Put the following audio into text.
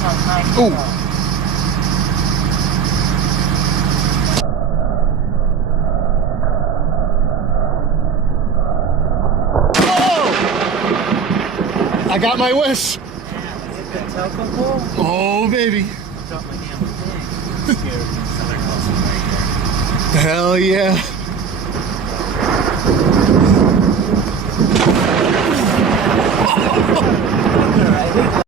Ooh. I got my wish. Oh, baby. Hell yeah.